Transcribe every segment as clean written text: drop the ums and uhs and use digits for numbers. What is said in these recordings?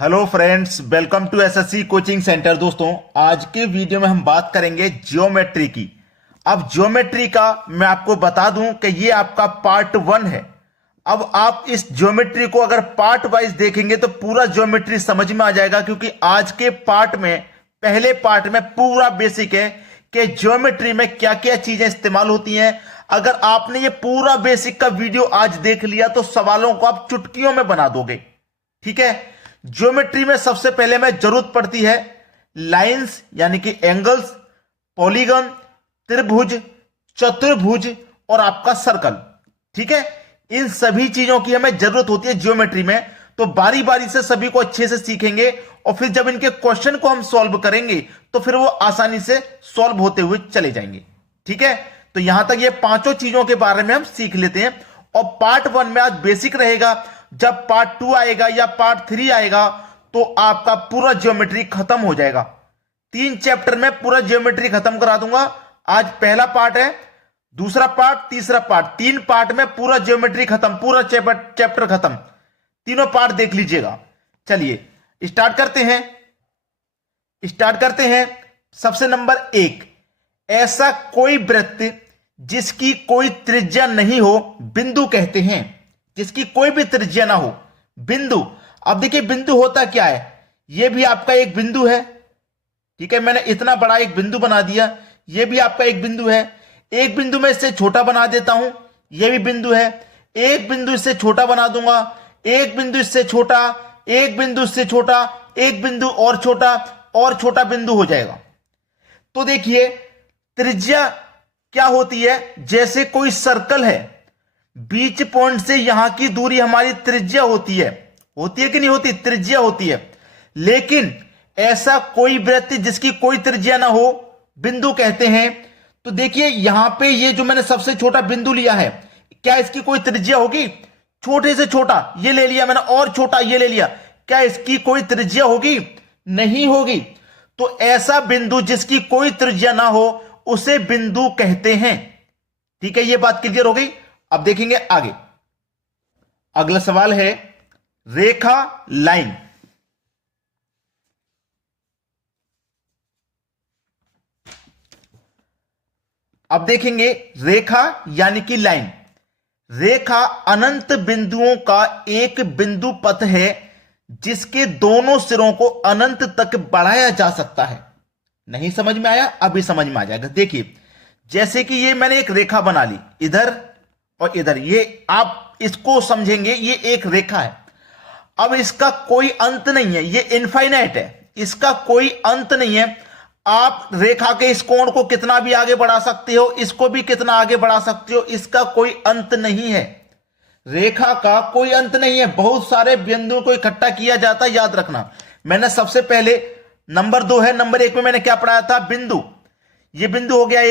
Hello friends, welcome to SSC coaching centre. दोस्तों, आज के वीडियो में हम बात करेंगे ज्योमेट्री की। अब ज्योमेट्री का मैं आपको बता दूं कि ये आपका पार्ट 1 है। अब आप इस ज्योमेट्री को अगर पार्ट वाइज देखेंगे तो पूरा ज्योमेट्री समझ में आ जाएगा, क्योंकि आज के पार्ट में, पहले पार्ट में पूरा बेसिक है कि ज्योमेट्री में क्या क्या चीजें इस्तेमाल होती हैं। अगर आपने ये पूरा बेसिक का वीडियो आज देख लिया तो सवालों को आप चुटकियों में बना दोगे। ठीक है। ज्योमेट्री में सबसे पहले में जरूरत पड़ती है लाइंस यानी कि एंगल्स, पॉलीगन, त्रिभुज, चतुर्भुज और आपका सर्कल। ठीक है। इन सभी चीजों की हमें जरूरत होती है ज्योमेट्री में। तो बारी बारी से सभी को अच्छे से सीखेंगे और फिर जब इनके क्वेश्चन को हम सॉल्व करेंगे तो फिर वो आसानी से सॉल्व होते हुए चले जाएंगे। ठीक है। तो यहां तक ये पांचों चीजों के बारे में हम सीख लेते हैं और पार्ट 1 में आज बेसिक रहेगा। जब पार्ट 2 आएगा या पार्ट 3 आएगा तो आपका पूरा ज्योमेट्री खत्म हो जाएगा। 3 चैप्टर में पूरा ज्योमेट्री खत्म करा दूंगा। आज पहला पार्ट है, दूसरा पार्ट, तीसरा पार्ट, 3 पार्ट में पूरा ज्योमेट्री खत्म, पूरा चैप्टर खत्म। तीनों पार्ट देख लीजिएगा। चलिए स्टार्ट करते हैं। सबसे नंबर 1, ऐसा कोई वृत्त जिसकी कोई त्रिज्या नहीं हो बिंदु कहते हैं। जिसकी कोई भी त्रिज्या ना हो, बिंदु। अब देखिए बिंदु होता क्या है, यह भी आपका एक बिंदु है। ठीक है, मैंने इतना बड़ा एक बिंदु बना दिया, यह भी आपका एक बिंदु है। एक बिंदु में इससे छोटा बना देता हूं, यह भी बिंदु है। एक बिंदु इससे छोटा बना दूंगा, एक बिंदु इससे छोटा, एक बिंदु इससे छोटा, एक बिंदु और छोटा बिंदु हो जाएगा। तो देखिए त्रिज्या क्या होती है, जैसे कोई सर्कल है, बीच पॉइंट से यहां की दूरी हमारी त्रिज्या होती है कि नहीं होती, त्रिज्या होती है। लेकिन ऐसा कोई वृत्त जिसकी कोई त्रिज्या ना हो बिंदु कहते हैं। तो देखिए यहां पे ये जो मैंने सबसे छोटा बिंदु लिया है, क्या इसकी कोई त्रिज्या होगी? छोटे से छोटा ये ले लिया मैंने और छोटा ये ले लिया, क्या इसकी कोई त्रिज्या होगी? नहीं होगी। तो ऐसा बिंदु जिसकी कोई त्रिज्या ना हो उसे बिंदु कहते हैं। ठीक है, ये बात क्लियर हो गई। अब देखेंगे आगे। अगला सवाल है रेखा, लाइन। अब देखेंगे रेखा यानी कि लाइन। रेखा अनंत बिंदुओं का एक बिंदु पथ है जिसके दोनों सिरों को अनंत तक बढ़ाया जा सकता है। नहीं समझ में आया? अभी समझ में आ जाएगा। देखिए जैसे कि ये मैंने एक रेखा बना ली, इधर और इधर, ये आप इसको समझेंगे ये एक रेखा है। अब इसका कोई अंत नहीं है, ये इनफाइनाइट है, इसका कोई अंत नहीं है। आप रेखा के इस कोण को कितना भी आगे बढ़ा सकते हो, इसको भी कितना आगे बढ़ा सकते हो, इसका कोई अंत नहीं है। रेखा का कोई अंत नहीं है, बहुत सारे बिंदुओं को इकट्ठा किया जाता है, याद रखना। मैंने सबसे पहले नंबर 2 है, नंबर 1 में मैंने क्या पढ़ाया था? बिंदु। ये बिंदु हो गया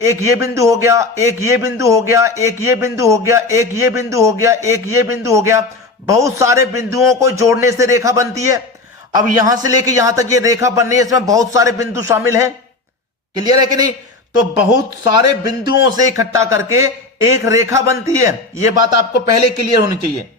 एक ये बिंदु हो गया, एक ये बिंदु हो गया, एक ये बिंदु हो गया, एक ये बिंदु हो गया, एक ये बिंदु हो गया। बहुत सारे बिंदुओं को जोड़ने से रेखा बनती है। अब यहां से लेके यहां तक ये रेखा बननी है, इसमें बहुत सारे बिंदु शामिल हैं। क्लियर है कि नहीं? तो बहुत सारे बिंदुओं से इकट्ठा करके एक रेखा बनती है। यह बात आपको पहले क्लियर होनी चाहिए।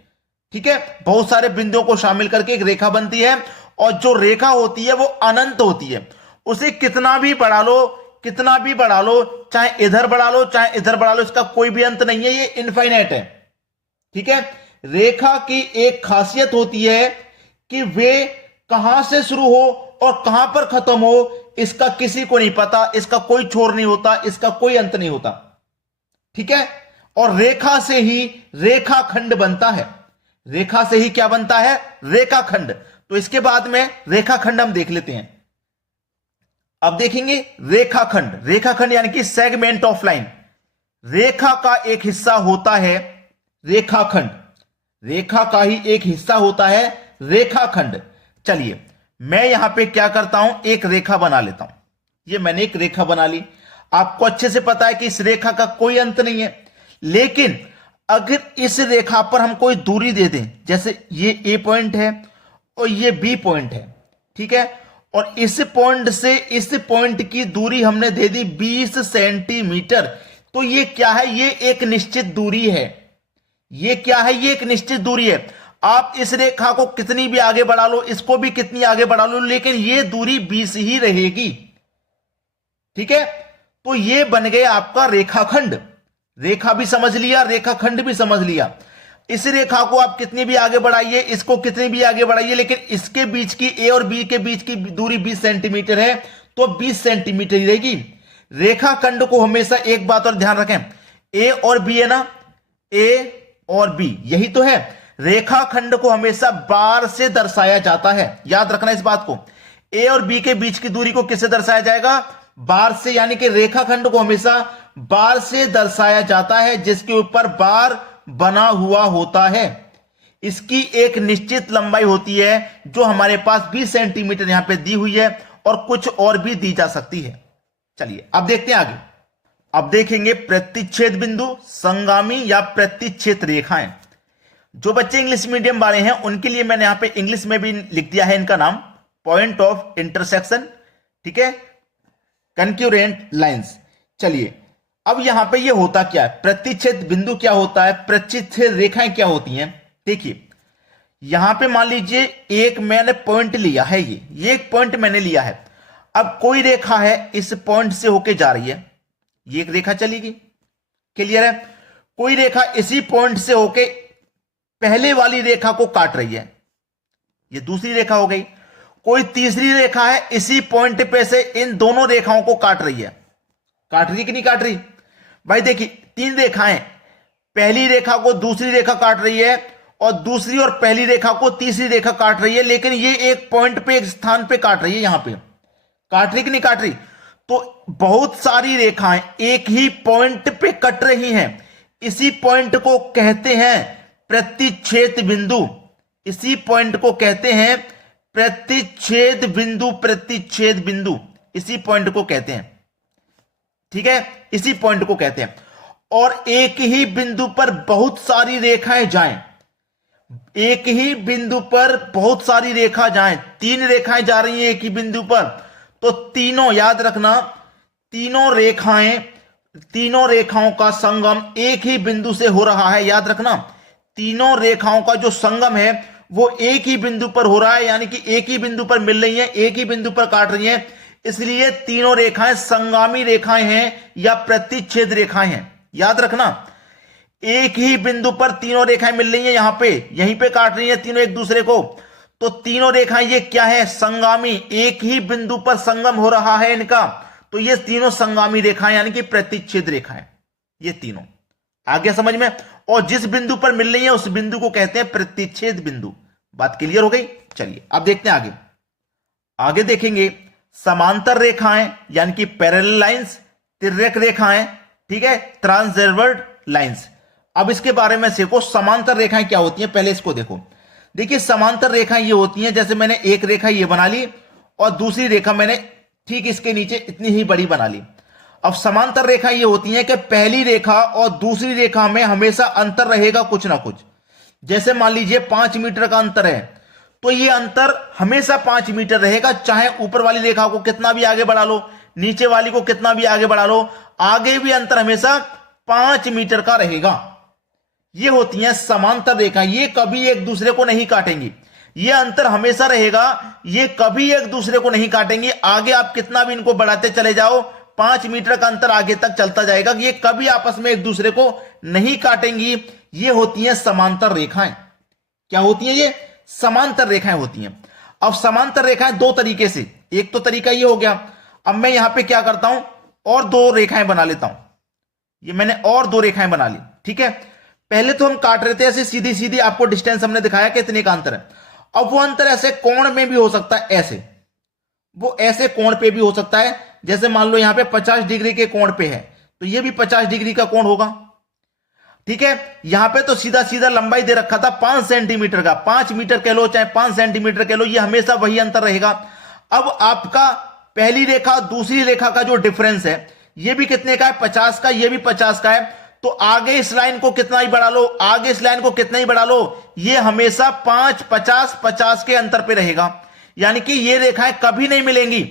ठीक है, बहुत सारे बिंदुओं को शामिल करके एक रेखा बनती है और जो रेखा होती है वो अनंत होती है। उसे कितना भी बढ़ा लो, कितना भी बढ़ा लो, चाहे इधर बढ़ा लो चाहे इधर बढ़ा लो, इसका कोई भी अंत नहीं है, ये इनफाइनाइट है। ठीक है। रेखा की एक खासियत होती है कि वे कहां से शुरू हो और कहां पर खत्म हो इसका किसी को नहीं पता, इसका कोई छोर नहीं होता, इसका कोई अंत नहीं होता। ठीक है। और रेखा से ही रेखाखंड बनता है। रेखा से ही क्या बनता है? रेखाखंड। तो इसके बाद में रेखाखंड हम देख लेते हैं। अब देखेंगे रेखाखंड। रेखाखंड यानी कि सेगमेंट ऑफ लाइन। रेखा का एक हिस्सा होता है रेखाखंड। रेखा का ही एक हिस्सा होता है रेखाखंड। चलिए मैं यहां पे क्या करता हूं, एक रेखा बना लेता हूं। ये मैंने एक रेखा बना ली। आपको अच्छे से पता है कि इस रेखा का कोई अंत नहीं है। लेकिन अगर इस रेखा पर हम कोई दूरी दे दें, जैसे ये ए पॉइंट है और ये बी पॉइंट है, ठीक है, और इस पॉइंट से इस पॉइंट की दूरी हमने दे दी 20 सेंटीमीटर, तो ये क्या है? ये एक निश्चित दूरी है। ये क्या है? ये एक निश्चित दूरी है। आप इस रेखा को कितनी भी आगे बढ़ा लो, इसको भी कितनी आगे बढ़ा लो, लेकिन ये दूरी 20 ही रहेगी। ठीक है, तो ये बन गया आपका रेखाखंड। रेखा भी समझ लिया, रेखाखंड भी समझ लिया। इस रेखा को आप कितनी भी आगे बढ़ाइए, इसको कितनी भी आगे बढ़ाइए, लेकिन इसके बीच की, ए और बी के बीच की दूरी 20 सेंटीमीटर है, तो 20 सेंटीमीटर ही रहेगी। रेखाखंड को हमेशा एक बात और ध्यान रखें, ए और बी है ना, ए और बी यही तो है। रेखाखंड को हमेशा बार से दर्शाया जाता है, याद रखना इस बात को। ए और बी के बीच की दूरी को किससे दर्शाया जाएगा? बार से, यानी कि रेखाखंड को हमेशा बार से दर्शाया जाता है, जिसके ऊपर बार बना हुआ होता है। इसकी एक निश्चित लंबाई होती है, जो हमारे पास 20 सेंटीमीटर यहां पे दी हुई है, और कुछ और भी दी जा सकती है। चलिए अब देखते हैं आगे। अब देखेंगे प्रतिच्छेद बिंदु, संगामी या प्रतिच्छेद रेखाएं। जो बच्चे इंग्लिश मीडियम वाले हैं उनके लिए मैंने यहां पे इंग्लिश में भी लिख दिया है इनका नाम, पॉइंट ऑफ इंटरसेक्शन। ठीक है, कंक्यूरेंट लाइंस। चलिए अब यहां पे ये होता क्या है, प्रतिच्छेद बिंदु क्या होता है, प्रतिच्छेद रेखाएं क्या होती हैं। देखिए यहां पे मान लीजिए एक मैंने पॉइंट लिया है, ये एक पॉइंट मैंने लिया है। अब कोई रेखा है इस पॉइंट से होके जा रही है, ये एक रेखा चलेगी, क्लियर है। कोई रेखा इसी पॉइंट से होके पहले वाली रेखा को काट रही है, ये दूसरी रेखा हो गई। कोई तीसरी रेखा है इसी पॉइंट पे से इन दोनों रेखाओं को काट रही है। काट रही कि नहीं काट रही भाई? देखिए 3 रेखाएं, पहली रेखा को दूसरी रेखा काट रही है, और दूसरी और पहली रेखा को तीसरी रेखा काट रही है, लेकिन ये एक पॉइंट पे, एक स्थान पे काट रही है। यहां पे काट रही कि नहीं काट रही? तो बहुत सारी रेखाएं एक ही पॉइंट पे कट रही हैं, इसी पॉइंट को कहते हैं प्रतिच्छेद बिंदु। इसी पॉइंट को कहते हैं प्रतिच्छेद बिंदु, प्रतिच्छेद बिंदु इसी पॉइंट को कहते हैं। ठीक है, इसी पॉइंट को कहते हैं। और एक ही बिंदु पर बहुत सारी रेखाएं जाएं, एक ही बिंदु पर बहुत सारी रेखा जाएं, 3 रेखाएं जा रही हैं एक ही बिंदु पर, तो तीनों, याद रखना, तीनों रेखाओं का संगम एक ही बिंदु से हो रहा है। याद रखना, तीनों रेखाओं का जो संगम है वो एक ही बिंदु पर हो रहा है, यानी कि एक ही बिंदु पर मिल रही हैं, एक ही बिंदु पर काट रही हैं, इसलिए तीनों रेखाएं संगामी रेखाएं हैं या प्रतिच्छेद रेखाएं हैं। याद रखना, एक ही बिंदु पर तीनों रेखाएं मिल रही हैं, यहां पे, यहीं पे काट रही हैं तीनों एक दूसरे को, तो तीनों रेखाएं ये क्या है? संगामी, एक ही बिंदु पर संगम हो रहा है इनका, तो ये तीनों संगामी रेखाएं यानी कि प्रतिच्छेद रेखाएं, ये तीनों। आ गया समझ में? और जिस बिंदु पर मिल रही है उस बिंदु को कहते हैं प्रतिच्छेद बिंदु। बात क्लियर हो गई? चलिए अब देखते हैं आगे। आगे देखेंगे समांतर रेखाएं यानी कि पैरेलल लाइंस, तिर्यक रेखाएं, ठीक है, ट्रांसवर्स लाइंस। अब इसके बारे में सीखो, समांतर रेखाएं क्या होती हैं, पहले इसको देखो। देखिए समांतर रेखाएं ये होती हैं, जैसे मैंने एक रेखा ये बना ली और दूसरी रेखा मैंने ठीक इसके नीचे इतनी ही बड़ी बना ली। अब समांतर रेखा ये होती है कि पहली रेखा और दूसरी रेखा में हमेशा अंतर रहेगा कुछ ना कुछ। जैसे मान लीजिए 5 मीटर का अंतर है, तो ये अंतर हमेशा 5 मीटर रहेगा, चाहे ऊपर वाली रेखा को कितना भी आगे बढ़ा लो, नीचे वाली को कितना भी आगे बढ़ा लो, आगे भी अंतर हमेशा 5 मीटर का रहेगा। ये होती हैं समांतर रेखा, ये कभी एक दूसरे को नहीं काटेंगी, ये अंतर हमेशा रहेगा, ये कभी एक दूसरे को नहीं काटेंगी। आगे आप कितना भी इनको बढ़ाते चले जाओ, 5 मीटर का अंतर आगे तक चलता जाएगा, ये कभी आपस में एक दूसरे को नहीं काटेंगी। ये होती हैं समांतर रेखाएं। क्या होती हैं? ये समांतर रेखाएं होती हैं। अब समांतर रेखाएं 2 तरीके से, एक तो तरीका ये हो गया, अब मैं यहां पे क्या करता हूं, और 2 रेखाएं बना लेता हूं। ये मैंने और 2 रेखाएं बना ली, ठीक है। पहले तो हम काट रहे थे ऐसे सीधी सीधी, आपको डिस्टेंस हमने दिखाया कि इतने का अंतर है। अब वो अंतर ऐसे कोण में भी हो सकता है, ऐसे, वो ऐसे कोण पे भी हो सकता है। जैसे मान लो यहां पे 50 डिग्री के कोण पे है, तो ये भी 50 डिग्री का कोण होगा, ठीक है। यहां पे तो सीधा सीधा लंबाई दे रखा था 5 सेंटीमीटर का, 5 मीटर कह लो चाहे 5 सेंटीमीटर कह लो, ये हमेशा वही अंतर रहेगा। अब आपका पहली रेखा दूसरी रेखा का जो डिफरेंस है, ये भी कितने का है? 50 का, ये भी 50 का है। तो आगे इस लाइन को कितना ही बढ़ा लो, आगे इस लाइन को कितना ही बढ़ा लो, ये हमेशा 5, 50, 50 के अंतर पे रहेगा। यानी कि ये रेखाएं कभी नहीं मिलेंगी,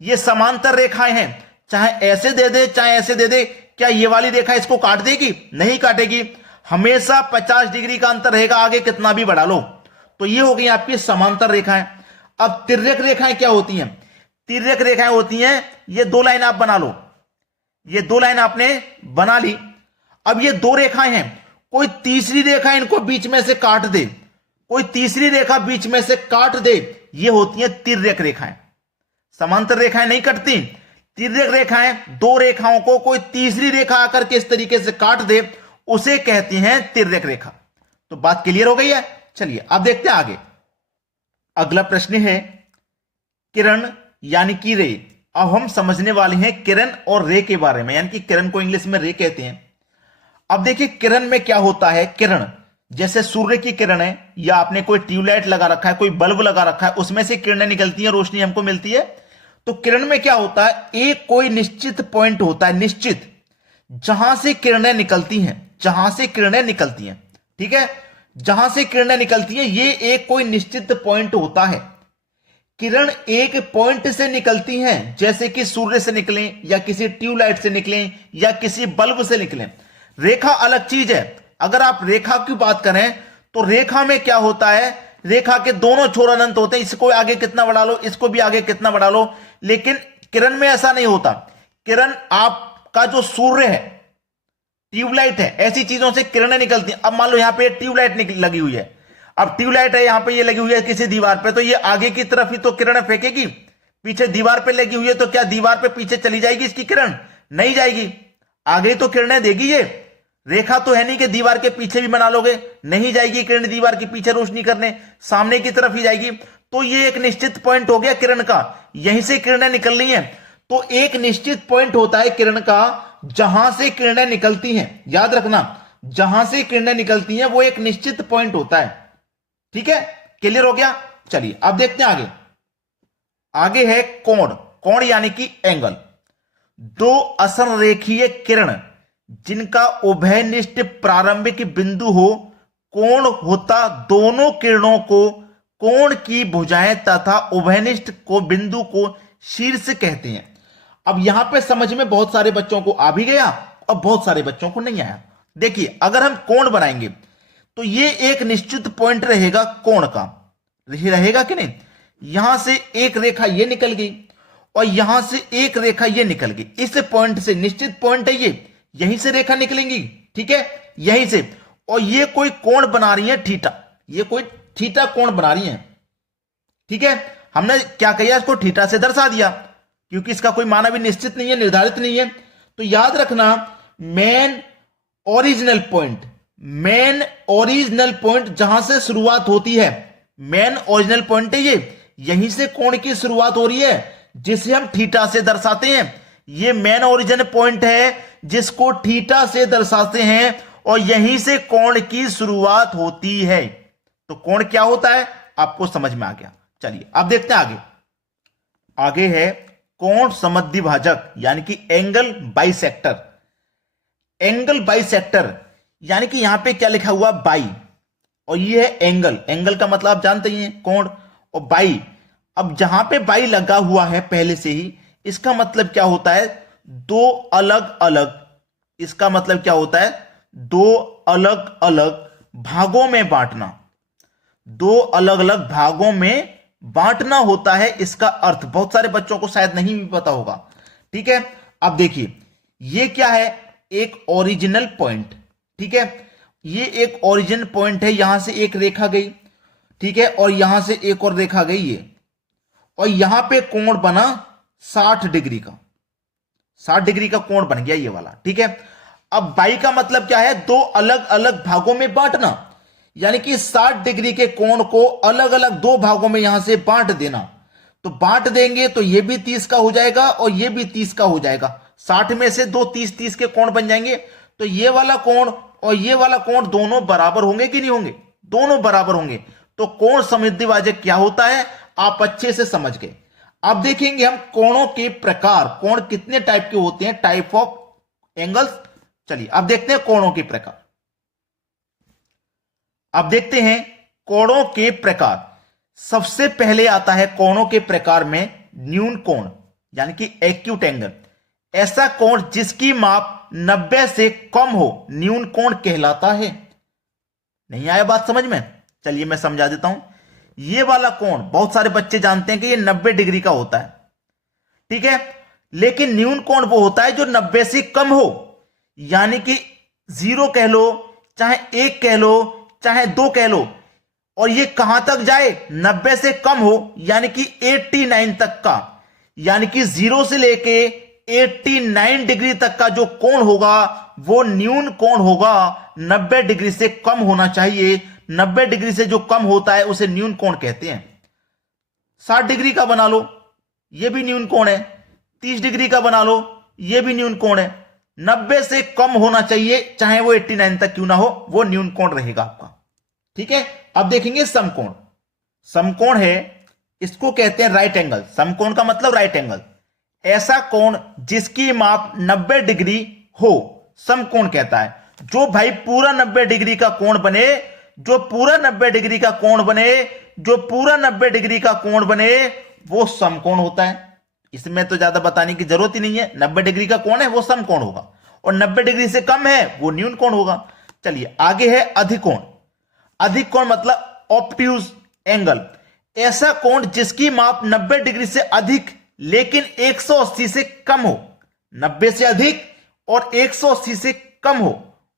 ये समांतर रेखाएं हैं, चाहे ऐसे दे दे चाहे ऐसे दे दे। क्या ये वाली रेखा इसको काट देगी? नहीं काटेगी। हमेशा 50 डिग्री का अंतर रहेगा, आगे कितना भी बढ़ा लो। तो ये हो गई आपकी समांतर रेखाएं। अब तिर्यक रेखाएं क्या होती हैं? तिर्यक रेखाएं होती हैं, ये दो लाइन आप बना लो, ये दो लाइन आपने बना ली। अब ये दो रेखाएं हैं, कोई तीसरी रेखा इनको बीच में से काट दे, कोई तीसरी रेखा बीच में से काट दे, ये होती हैं तिर्यक रेखाएं। समांतर रेखाएं नहीं कटती, तिर्यक रेखाएं, दो रेखाओं को कोई तीसरी रेखा आकर के इस तरीके से काट दे, उसे कहती हैं तिर्यक रेखा। तो बात क्लियर हो गई है। चलिए अब देखते हैं आगे। अगला प्रश्न है किरण यानी कि रे। अब हम समझने वाले हैं किरण और रे के बारे में, यानी कि किरण को इंग्लिश में रे कहते हैं। अब देखिए किरण में क्या होता है। किरण जैसे सूर्य की किरण है, या आपने कोई ट्यूबलाइट लगा रखा है, कोई बल्ब लगा रखा है, उसमें से किरणें निकलती हैं, रोशनी हमको मिलती है। तो किरण में क्या होता है, एक कोई निश्चित पॉइंट होता है, निश्चित, जहां से किरणें निकलती हैं, जहां से किरणें निकलती हैं, ठीक है, जहां से किरणें निकलती हैं, ये एक कोई निश्चित पॉइंट होता है। किरण एक पॉइंट से निकलती हैं, जैसे कि सूर्य से निकलें, या किसी ट्यूबलाइट से निकलें, या किसी बल्ब से निकलें। रेखा अलग चीज है। अगर आप रेखा की बात करें तो रेखा में क्या होता है, रेखा के दोनों छोर अनंत होते हैं, इसको आगे कितना बढ़ा लो, इसको भी आगे कितना बढ़ा लो। लेकिन किरण में ऐसा नहीं होता। किरण आपका जो सूर्य है, ट्यूबलाइट है, ऐसी चीजों से किरणें निकलती हैं। अब मान लो यहां पे ट्यूबलाइट लगी हुई है, अब ट्यूबलाइट है, यहां पे ये लगी हुई है किसी दीवार पे, तो ये आगे की तरफ ही तो किरणें फेंकेगी। पीछे दीवार पे लगी हुई है, तो क्या दीवार पे पीछे चली जाएगी इसकी किरण? नहीं जाएगी, आगे तो किरणें देगी। ये रेखा तो है नहीं कि दीवार के पीछे भी बना लोगे, नहीं जाएगी किरण दीवार के पीछे रोशनी करने, सामने की तरफ ही जाएगी। तो ये एक निश्चित पॉइंट हो गया किरण का, यहीं से किरणें निकल रही हैं। तो एक निश्चित पॉइंट होता है किरण का, जहां से किरणें निकलती हैं। याद रखना, जहां से किरणें निकलती हैं वो एक निश्चित पॉइंट होता है। ठीक है, क्लियर हो गया। चलिए अब देखते हैं आगे। आगे है कोण। कोण यानी कि एंगल। दो असंरेखीय किरण जिनका उभयनिष्ठ प्रारंभिक बिंदु हो, कोण होता दोनों किरणों को कोण की भुजाएं तथा उभयनिष्ठ को बिंदु को शीर्ष कहते हैं। अब यहां पे समझ में बहुत सारे बच्चों को आ भी गया और बहुत सारे बच्चों को नहीं आया। देखिए, अगर हम कोण बनाएंगे तो ये एक निश्चित पॉइंट रहेगा कोण का, रहेगा कि नहीं। यहां से एक रेखा ये निकल गई और यहां से एक रेखा ये निकल गई, इस पॉइंट से, निश्चित पॉइंट है ये, यहीं से रेखा निकलेंगी, ठीक है, यहीं से। और ये कोई कोण बना रही है थीटा, ये कोई थीटा कोण बना रही है, ठीक है। हमने क्या किया, इसको थीटा से दर्शा दिया, क्योंकि इसका कोई माना भी निश्चित नहीं है, निर्धारित नहीं है। तो याद रखना, main original point, main original point जहां से शुरुआत होती है, मेन ओरिजिनल पॉइंट है ये, यहीं से कोण की शुरुआत हो रही है, जिसे हम थीटा से दर्शाते हैं। ये मेन ओरिजिन पॉइंट है जिसको थीटा से दर्शाते हैं, और यहीं से कोण की शुरुआत होती है। तो कोण क्या होता है आपको समझ में आ गया। चलिए अब देखते हैं आगे। आगे है कोण समद्विभाजक यानी कि एंगल बाइसेक्टर। एंगल बाइसेक्टर यानी कि यहां पे क्या लिखा हुआ, बाई, और ये है एंगल। एंगल का मतलब आप जानते ही हैं, कोण, और बाई। अब जहां पे बाई लगा हुआ है पहले से ही, इसका मतलब क्या होता है, दो अलग अलग, इसका मतलब क्या होता है, दो अलग अलग भागों में बांटना, दो अलग अलग भागों में बांटना होता है इसका अर्थ। बहुत सारे बच्चों को शायद नहीं भी पता होगा, ठीक है। अब देखिए, ये क्या है, एक ओरिजिनल पॉइंट, ठीक है, ये एक ओरिजिन पॉइंट है, यहां से एक रेखा गई, ठीक है, और यहां से एक और रेखा गई ये, और यहां पे कोण बना 60 डिग्री का, 60 डिग्री का कोण बन गया ये वाला, ठीक है। अब बाई का मतलब क्या है, दो अलग अलग भागों में बांटना, यानी कि 60 डिग्री के कोण को अलग अलग दो भागों में यहां से बांट देना। तो बांट देंगे तो ये भी 30 का हो जाएगा और ये भी 30 का हो जाएगा। 60 में से दो 30-30 के कोण बन जाएंगे। तो ये वाला कोण और ये वाला कोण दोनों बराबर होंगे कि नहीं होंगे, दोनों बराबर होंगे। तो कोण समद्विभाजक क्या होता है आप अच्छे से समझ गए। अब देखेंगे हम कोणों के प्रकार, कोण कितने टाइप के होते हैं, टाइप ऑफ एंगल्स। चलिए अब देखते हैं कोणों के प्रकार। अब देखते हैं कोणों के प्रकार। सबसे पहले आता है कोणों के प्रकार में न्यून कोण यानी कि एक्यूट एंगल। ऐसा कोण जिसकी माप 90 से कम हो न्यून कोण कहलाता है। नहीं आया बात समझ में? चलिए मैं समझा देता हूं। ये वाला कोण बहुत सारे बच्चे जानते हैं कि ये 90 डिग्री का होता है, ठीक है, लेकिन न्यून कोण वो होता है जो 90 से कम हो, यानी कि 0 कह लो, चाहे 1 कह लो, चाहे 2 कह लो, और ये कहां तक जाए? 90 से कम हो, यानी कि 89 तक का, यानी कि 0 से लेके 89 डिग्री तक का जो कोण होगा वो न्यून कोण होगा। 90 डिग्री से कम होना चाहिए। 90 डिग्री से जो कम होता है उसे न्यून कोण कहते हैं। 60 डिग्री का बना लो, यह भी न्यून कोण है। 30 डिग्री का बना लो, यह भी न्यून कोण है। 90 से कम होना चाहिए, चाहे वो 89 तक क्यों ना हो, वो न्यून कोण रहेगा आपका, ठीक है। अब देखेंगे समकोण। समकोण है, इसको कहते हैं राइट एंगल। समकोण का मतलब राइट एंगल। ऐसा कोण जिसकी माप 90 डिग्री हो समकोण कहता है। जो भाई पूरा 90 डिग्री का कोण बने, जो पूरा 90 डिग्री का कोण बने, जो पूरा 90 डिग्री का कोण बने, वो समकोण होता है। इसमें तो ज्यादा बताने की जरूरत ही नहीं है। 90 डिग्री का कोण है वो समकोण होगा, और 90 डिग्री से कम है वो न्यून कोण होगा। चलिए आगे है अधिकोण। अधिकोण मतलब ऑब्ट्यूज एंगल। ऐसा कोण जिसकी माप 90 डिग्री से अधिक लेकिन 180 से कम हो। 90 से अधिक और 180 से कम हो,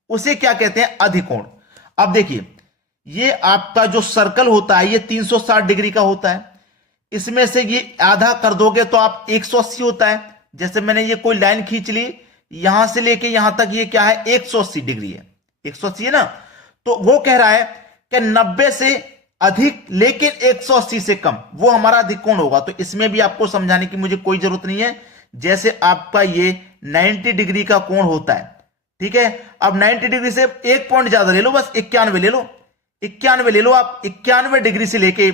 उसे क्या कहते हैं? अधिकोण। अब देखिए, ये आपका जो सर्कल होता है ये 360 डिग्री का होता है। इसमें से ये आधा कर दोगे तो आप 180 होता है। जैसे मैंने ये कोई लाइन खींच ली, यहां से लेके यहां तक, ये क्या है? 180 डिग्री है। 180 है ना, तो वो कह रहा है कि 90 से अधिक लेकिन 180 से कम, वो हमारा अधिकोण होगा। तो इसमें भी आपको समझाने की मुझे कोई जरूरत नहीं है। जैसे आपका ये 90 डिग्री का कोण होता है, ठीक है। अब 90 डिग्री से एक पॉइंट ज्यादा ले लो, बस 91 ले लो। 91 ले लो आप। 91 डिग्री से लेके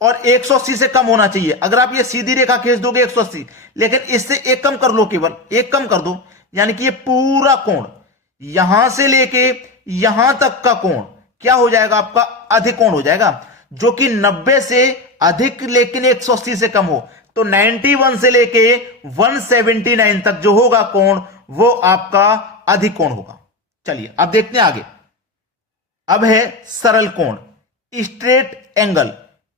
और 180 से कम होना चाहिए। अगर आप ये सीधी रेखा खींच दोगे 180, लेकिन इससे एक कम कर लो, केवल एक कम कर दो, यानी कि ये पूरा कोण यहां से लेके यहां तक का कोण क्या हो जाएगा? आपका अधिकोण हो जाएगा, जो कि 90 से अधिक लेकिन 180 से कम हो। तो 91 से लेके 179 तक जो होगा कोण, वो आपका अधिकोण होगा। चलिए अब देखते हैं आगे। अब है सरल कोण, स्ट्रेट एंगल।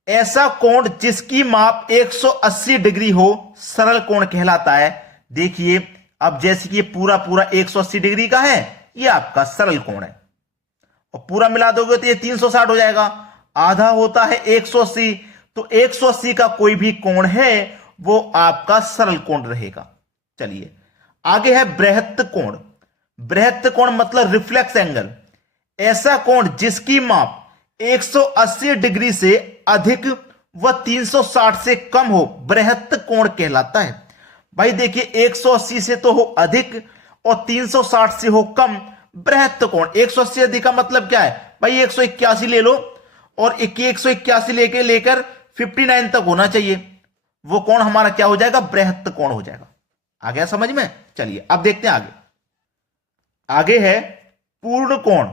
ऐसा कोण जिसकी माप 180 डिग्री हो सरल कोण कहलाता है। देखिए, अब जैसे कि ये पूरा पूरा 180 डिग्री का है, ये आपका सरल कोण है, और पूरा मिला दोगे तो ये 360 हो जाएगा। आधा होता है 180, तो 180 का कोई भी कोण है वो आपका सरल कोण रहेगा। चलिए आगे है बृहत्त कोण। बृहत्त कोण मतलब रिफ्लेक्स एंगल। ऐसा कोण जिसकी माप 180 डिग्री से अधिक व 360 से कम हो बृहत्त कोण कहलाता है। भाई देखिए, 180 से तो हो अधिक और 360 से हो कम, बृहत्त कोण। 180 अधिक का मतलब क्या है? भाई 181 ले लो, और 181 लेकर 59 तक होना चाहिए, वो कोण हमारा क्या हो जाएगा? बृहत्त कोण हो जाएगा। आ गया समझ में? चलिए अब देखते हैं आगे। आगे है पूर्ण कोण,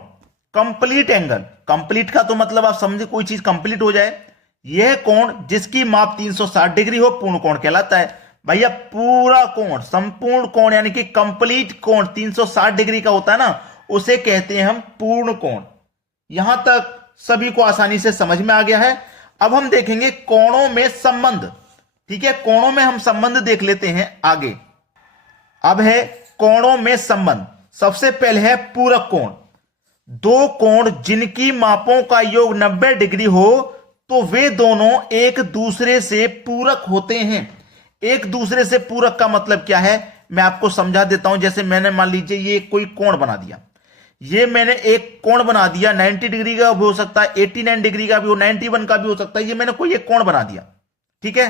कंप्लीट एंगल। कंप्लीट का तो मतलब आप समझे कोई चीज कंप्लीट हो जाए। यह कोण जिसकी माप 360 डिग्री हो पूर्ण कोण कहलाता है। भैया पूरा कोण, संपूर्ण कोण, यानी कि कंप्लीट कोण 360 डिग्री का होता है ना, उसे कहते हैं हम पूर्ण कोण। यहां तक सभी को आसानी से समझ में आ गया है। अब हम देखेंगे कोणों में संबंध, ठीक है। कोणों में हम संबंध देख लेते हैं आगे। अब है कोणों में संबंध। सबसे पहले है पूरक कोण। दो कोण जिनकी मापों का योग 90 डिग्री हो तो वे दोनों एक दूसरे से पूरक होते हैं। एक दूसरे से पूरक का मतलब क्या है, मैं आपको समझा देता हूं। जैसे मैंने मान लीजिए ये कोई कोण बना दिया, ये मैंने एक कोण बना दिया, 90 डिग्री का भी हो सकता है, 89 डिग्री का भी हो, 91 का भी हो सकता है। ये मैंने कोई एक कोण बना दिया, ठीक है।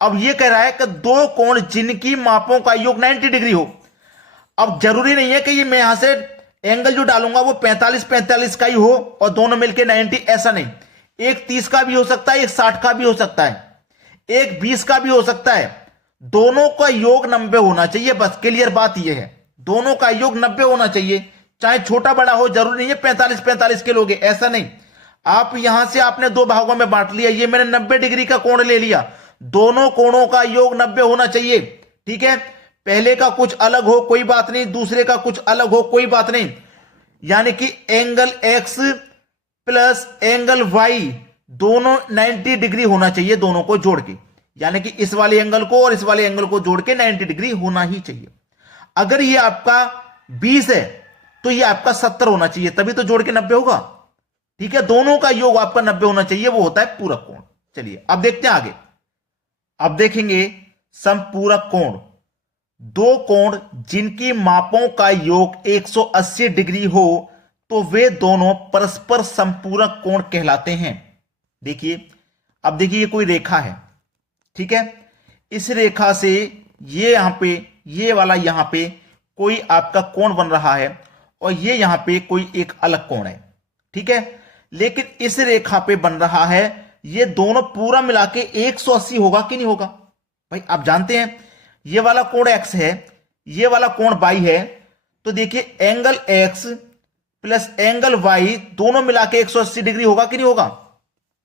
अब ये कह रहा है कि दो कोण जिनकी मापों का योग 90 डिग्री हो। अब जरूरी नहीं है कि ये मैं यहां से एंगल जो डालूंगा वो 45 का ही हो और दोनों मिलकर 90, ऐसा नहीं। एक 30 का भी हो सकता है, एक 60 का भी हो सकता है, एक 20 का भी हो सकता है। दोनों का योग 90 होना चाहिए, बस क्लियर बात यह है। दोनों का योग 90 होना चाहिए, चाहे छोटा बड़ा हो, जरूरी नहीं है 45 के लोगे, ऐसा नहीं। आप यहां से आपने दो भागों में बांट लिया, ये मैंने 90 डिग्री का कोण ले लिया, दोनों कोणों का योग 90 होना चाहिए, ठीक है। पहले का कुछ अलग हो कोई बात नहीं, दूसरे का कुछ अलग हो कोई बात नहीं, यानी कि angle X plus angle Y दोनों 90 डिग्री होना चाहिए, दोनों को जोड़ के, यानी कि इस वाले एंगल को और इस वाले एंगल को जोड़ के 90 डिग्री होना ही चाहिए। अगर ये आपका 20 है तो ये आपका 70 होना चाहिए, तभी तो जोड़ के 90 होगा। ठीक है, दोनों का योग आपका 90 होना चाहिए, वो होता है पूरक कोण। चलिए अब देखते हैं आगे। अब देखेंगे समपूरक कोण, दो कोण जिनकी मापों का योग 180 डिग्री हो तो वे दोनों परस्पर समपूरक कोण कहलाते हैं। देखिए, अब देखिए ये कोई रेखा है, ठीक है, इस रेखा से ये यहां पे, ये वाला यहां पे कोई आपका कोण बन रहा है और ये यहां पे कोई एक अलग कोण है, ठीक है, लेकिन इस रेखा पे बन रहा है, ये दोनों पूरा मिला के 180 होगा कि नहीं होगा? भाई आप जानते हैं ये वाला कोण x है, ये वाला कोण y है, तो देखिए angle x plus angle y दोनों मिला के 180 डिग्री होगा कि नहीं होगा?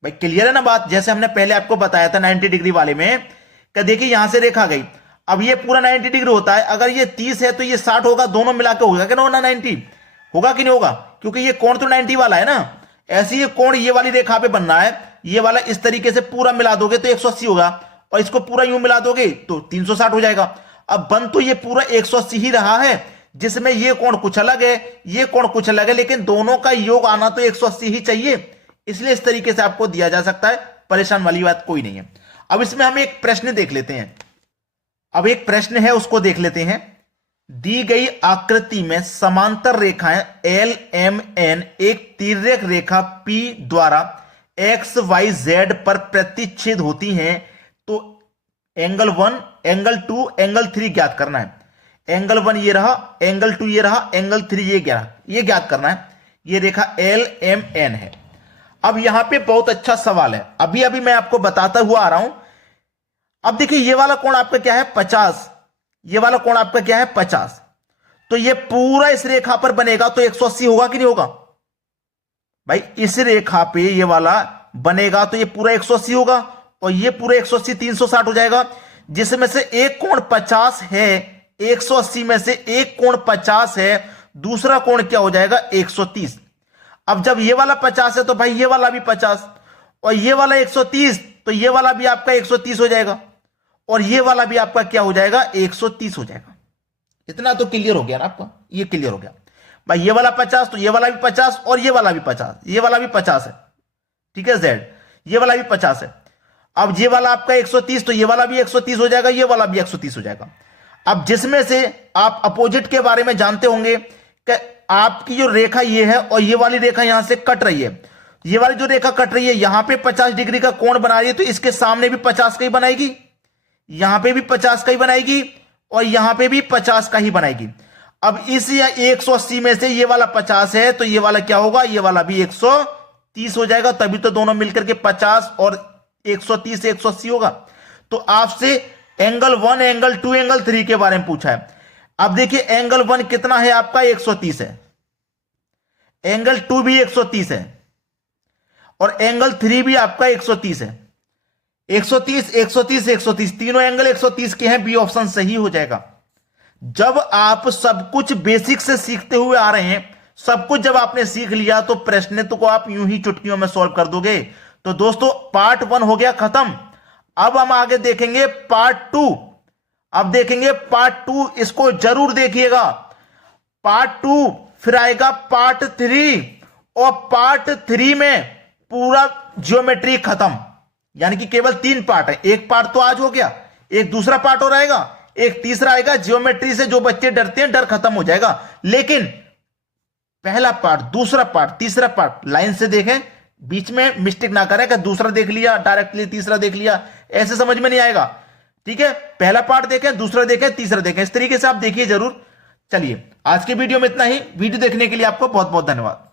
भाई क्लियर है ना बात? जैसे हमने पहले आपको बताया था 90 डिग्री वाले में कि देखिए यहां से रेखा गई, अब ये पूरा 90 डिग्री होता है, अगर ये 30 है तो ये 60 होगा, दोनों मिला के होगा कि ना, 90 होगा कि नहीं होगा? क्योंकि ये कोण तो 90 वाला है ना। ऐसे ये कोण ये वाली रेखा पे बनना है, ये वाला इस तरीके से पूरा मिला दोगे तो 180 होगा, और इसको पूरा यूं मिला दोगे तो 360 हो जाएगा। अब बन तो ये पूरा 180 ही रहा है, जिसमें ये कोण कुछ अलग है, ये कोण कुछ अलग है, लेकिन दोनों का योग आना तो 180 ही चाहिए, इसलिए इस तरीके से आपको दिया जा सकता है, परेशान वाली बात कोई नहीं है। अब इसमें हम एक प्रश्न देख लेते हैं, अब एक प्रश्न है उसको देख लेते हैं। दी गई आकृति में समांतर रेखाएं एल एम एन एक तिर्यक रेखा P द्वारा एक्स वाई जेड पर प्रतिच्छेद होती हैं, तो एंगल 1, एंगल 2, एंगल 3 ज्ञात करना है। एंगल 1 ये रहा, एंगल 2 ये रहा, एंगल 3 ये ज्ञात करना है। ये रेखा एल एम एन है। अब यहां पे बहुत अच्छा सवाल है, अभी अभी मैं आपको बताता हुआ आ रहा हूं। अब देखिए ये वाला कोण आपका क्या है 50, ये वाला कोण आपका क्या है 50, तो ये पूरा इस रेखा पर बनेगा तो 180 होगा कि नहीं होगा? भाई इस रेखा पे ये वाला बनेगा तो ये पूरा 180 होगा, और ये पूरा 180 360 हो जाएगा, जिसमें से एक कोण 50 है, 180 में से एक कोण 50 है, दूसरा कोण क्या हो जाएगा 130। अब जब ये वाला 50 है तो भाई ये वाला भी 50, और ये वाला 130, तो ये वाला भी आपका 130 हो जाएगा, और ये वाला भी आपका क्या हो जाएगा 130 हो जाएगा। इतना तो क्लियर हो गया ना आपका, ये क्लियर हो गया। भाई ये वाला 50 तो ये वाला भी 50 और ये वाला भी 50, ये वाला भी 50 है, ठीक है जेड, ये वाला भी 50 है। अब ये वाला आपका 130 तो ये वाला भी 130 हो जाएगा, ये वाला भी 130 हो जाएगा। अब जिसमें से आप अपोजिट के बारे में जानते होंगे कि आपकी जो रेखा ये है और ये वाली रेखा यहां से कट रही है, ये वाली जो रेखा कट रही है यहां पे 50 डिग्री का कोण बना रही है, तो इसके सामने भी 50 का ही बनाएगी, यहां पे भी 50 का ही बनाएगी, और यहां पे भी 50 का ही बनाएगी। अब इस 180 में से ये वाला 50 है तो ये वाला क्या होगा, ये वाला भी 130 हो जाएगा, तभी तो दोनों मिलकर के 50 और 130 180 होगा। तो आपसे एंगल 1, एंगल 2, एंगल 3 के बारे में पूछा है। अब देखिए एंगल 1 कितना है आपका 130 है, एंगल 2 भी 130 है, और एंगल 3 भी आपका 130 है। 130 130 130 तीनों एंगल 130 के हैं, बी ऑप्शन सही हो जाएगा। जब आप सब कुछ बेसिक से सीखते हुए आ रहे हैं, सब कुछ जब आपने सीख लिया तो प्रश्न तो को आप यूं ही चुटकियों में सॉल्व कर दोगे। तो दोस्तों पार्ट 1 हो गया खत्म। अब हम आगे देखेंगे पार्ट 2। अब देखेंगे पार्ट 2, इसको जरूर देखिएगा। पार्ट 2 फिर आएगा पार्ट 3, और पार्ट 3 में पूरा ज्योमेट्री खत्म, यानी कि केवल 3 पार्ट है। एक पार्ट तो आज हो गया, एक दूसरा पार्ट और आएगा, एक तीसरा आएगा। ज्योमेट्री से जो बच्चे डरते हैं डर खत्म हो जाएगा। लेकिन पहला पार्ट, दूसरा पार्ट, तीसरा पार्ट लाइन से देखें, बीच में मिस्टेक ना करें कि दूसरा देख लिया डायरेक्टली तीसरा देख लिया, ऐसे समझ में नहीं आएगा। ठीक है, पहला पार्ट देखें, दूसरा देखें, तीसरा देखें, इस तरीके से आप देखिए जरूर। चलिए आज की वीडियो में इतना ही। वीडियो देखने के लिए आपको बहुत बहुत धन्यवाद।